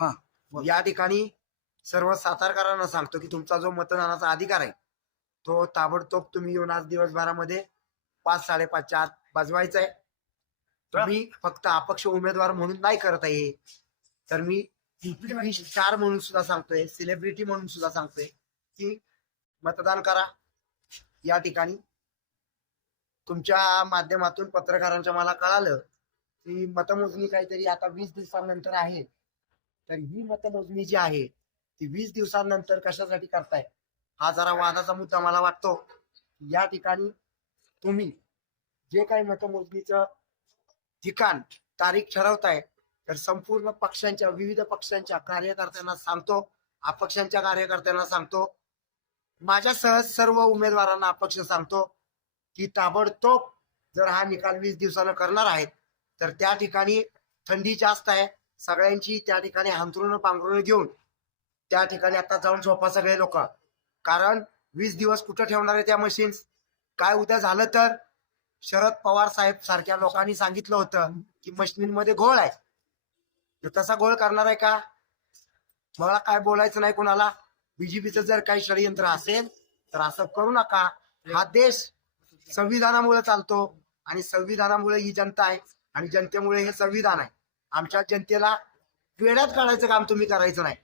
हा या ठिकाणी सर्व सातारकरांना सांगतो की तुमचा जो मतदानाचा अधिकार आहे तो ताबडतोब तुम्ही येऊन आज दिवसभरामध्ये 5-5:30च्या आत बजवायचा आहे. तुम्ही फक्त अपक्ष उमेदवार म्हणून नाही करत आहे, तर मी स्टार म्हणून सुद्धा सांगतोय, सेलिब्रिटी म्हणून सुद्धा सांगतोय की मतदान करा. या ठिकाणी तुमच्या माध्यमातून पत्रकारांच्या मला कळालं की मतमोजणी काहीतरी आता 20 दिवसांनंतर आहे. तर ही मतमोजणी जी आहे ती 20 दिवसांनंतर कशासाठी करताय हा जरा वादाचा मुद्दा मला वाटतो. या ठिकाणी तुम्ही जे काही मतमोजणीचं ठिकाण तारीख ठरवताय तर संपूर्ण पक्षांच्या विविध पक्षांच्या कार्यकर्त्यांना सांगतो, अपक्षांच्या कार्यकर्त्यांना सांगतो, माझ्यासह सर्व उमेदवारांना अपक्ष सांगतो की ताबडतोब जर हा निकाल 20 दिवसानं करणार आहेत तर त्या ठिकाणी थंडी जास्त आहे, सगळ्यांची त्या ठिकाणी अंथरुण पांघरुण घेऊन त्या ठिकाणी आता जाऊन झोपा सगळे लोक. कारण 20 दिवस कुठं ठेवणार आहे त्या मशीन्स? काय उद्या झालं तर शरद पवार साहेब सारख्या लोकांनी सांगितलं होतं की मशीन मध्ये घोळ आहे, तर तसा घोळ करणार आहे का? मला काय बोलायचं नाही कोणाला. बीजेपीचं जर काही षडयंत्र असेल तर असं करू नका. हा देश संविधानामुळे चालतो आणि संविधानामुळे ही जनता आहे आणि जनतेमुळे हे संविधान आहे. आमच्या जनतेला वेड्यात काढायचं काम तुम्ही करायचं नाही.